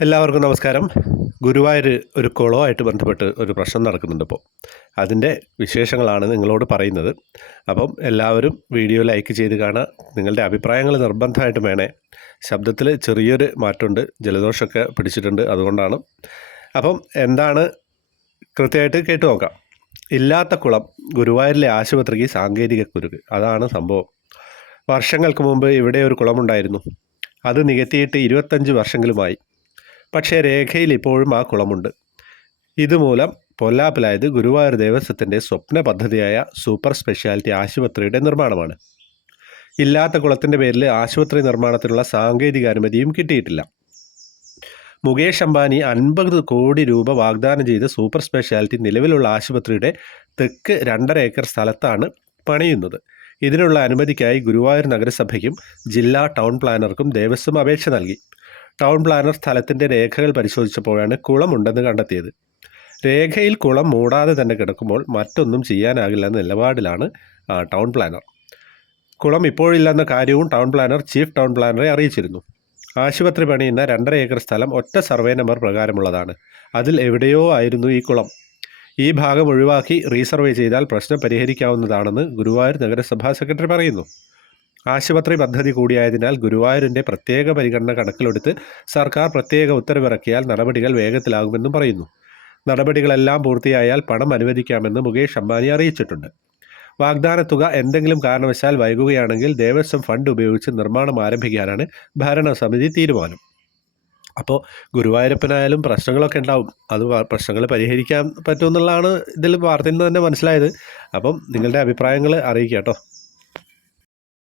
എല്ലാവർക്കും നമസ്കാരം. ഗുരുവായൂർ ഒരു കുളമായിട്ട് ബന്ധപ്പെട്ട് ഒരു പ്രശ്നം നടക്കുന്നുണ്ട് ഇപ്പോൾ അതിന്റെ വിശേഷങ്ങളാണ് നിങ്ങളോട് പറയുന്നത്. അപ്പം എല്ലാവരും വീഡിയോ ലൈക്ക് ചെയ്ത് കാണുക. നിങ്ങളുടെ അഭിപ്രായങ്ങൾ നിർബന്ധമായിട്ടും വേണേ. ശബ്ദത്തിൽ ചെറിയൊരു മാറ്റമുണ്ട്. ജലദോഷമൊക്കെ പിടിച്ചിട്ടുണ്ട് അതുകൊണ്ടാണ്. അപ്പം എന്താണ്? കൃത്യമായിട്ട് കേട്ടു നോക്കാം. ഇല്ലാത്ത കുളം ഗുരുവായൂരിലെ ആശുപത്രിക്ക് സാങ്കേതിക കുരുക്ക്. അതാണ് സംഭവം. വർഷങ്ങൾക്ക് മുമ്പ് ഇവിടെ ഒരു കുളമുണ്ടായിരുന്നു. അത് നികത്തിയിട്ട് ഇരുപത്തഞ്ച് വർഷങ്ങളുമായി. പക്ഷേ രേഖയിൽ ഇപ്പോഴും ആ കുളമുണ്ട്. ഇതുമൂലം പൊല്ലാപ്പിലായത് ഗുരുവായൂർ ദേവസ്വത്തിന്റെ സ്വപ്ന പദ്ധതിയായ സൂപ്പർ സ്പെഷ്യാലിറ്റി ആശുപത്രിയുടെ നിർമ്മാണമാണ്. ഇല്ലാത്ത കുളത്തിന്റെ പേരിൽ ആശുപത്രി നിർമ്മാണത്തിനുള്ള സാങ്കേതിക അനുമതിയും കിട്ടിയിട്ടില്ല. മുകേഷ് അംബാനി അൻപത് കോടി രൂപ വാഗ്ദാനം ചെയ്ത സൂപ്പർ സ്പെഷ്യാലിറ്റി നിലവിലുള്ള ആശുപത്രിയുടെ തെക്ക് രണ്ടര ഏക്കർ സ്ഥലത്താണ് പണിയുന്നത്. ഇതിനുള്ള അനുമതിക്കായി ഗുരുവായൂർ നഗരസഭയ്ക്കും ജില്ലാ ടൗൺ പ്ലാനർക്കും ദേവസ്വം അപേക്ഷ നൽകി. ടൗൺ പ്ലാനർ സ്ഥലത്തിന്റെ രേഖകൾ പരിശോധിച്ചപ്പോഴാണ് കുളമുണ്ടെന്ന് കണ്ടെത്തിയത്. രേഖയിൽ കുളം മൂടാതെ തന്നെ കിടക്കുമ്പോൾ മറ്റൊന്നും ചെയ്യാനാകില്ല എന്ന നിലപാടിലാണ് ടൗൺ പ്ലാനർ. കുളം ഇപ്പോഴില്ലെന്ന കാര്യവും ടൗൺ പ്ലാനർ ചീഫ് ടൗൺ പ്ലാനറെ അറിയിച്ചിരുന്നു. ആശുപത്രി പണിയുന്ന രണ്ടര ഏക്കർ സ്ഥലം ഒറ്റ സർവേ നമ്പർ പ്രകാരമുള്ളതാണ്. അതിൽ എവിടെയോ ആയിരുന്നു ഈ കുളം. ഈ ഭാഗം ഒഴിവാക്കി റീസർവേ ചെയ്താൽ പ്രശ്നം പരിഹരിക്കാവുന്നതാണെന്ന് ഗുരുവായൂർ നഗരസഭാ സെക്രട്ടറി പറയുന്നു. ആശുപത്രി പദ്ധതി കൂടിയായതിനാൽ ഗുരുവായൂരിന്റെ പ്രത്യേക പരിഗണന കണക്കിലെടുത്ത് സർക്കാർ പ്രത്യേക ഉത്തരവിറക്കിയാൽ നടപടികൾ വേഗത്തിലാകുമെന്നും പറയുന്നു. നടപടികളെല്ലാം പൂർത്തിയായാൽ പണം അനുവദിക്കാമെന്ന് മുകേഷ് അംബാനി അറിയിച്ചിട്ടുണ്ട്. വാഗ്ദാന തുക എന്തെങ്കിലും കാരണവശാൽ വൈകുകയാണെങ്കിൽ ദേവസ്വം ഫണ്ട് ഉപയോഗിച്ച് നിർമ്മാണം ആരംഭിക്കാനാണ് ഭരണസമിതി തീരുമാനം. അപ്പോൾ ഗുരുവായൂരപ്പനായാലും പ്രശ്നങ്ങളൊക്കെ ഉണ്ടാവും. അത് പ്രശ്നങ്ങൾ പരിഹരിക്കാൻ പറ്റുമെന്നുള്ളതാണ് ഇതിൽ വാർത്തയിൽ നിന്ന് തന്നെ മനസ്സിലായത്. അപ്പം നിങ്ങളുടെ അഭിപ്രായങ്ങൾ അറിയിക്കുക കേട്ടോ.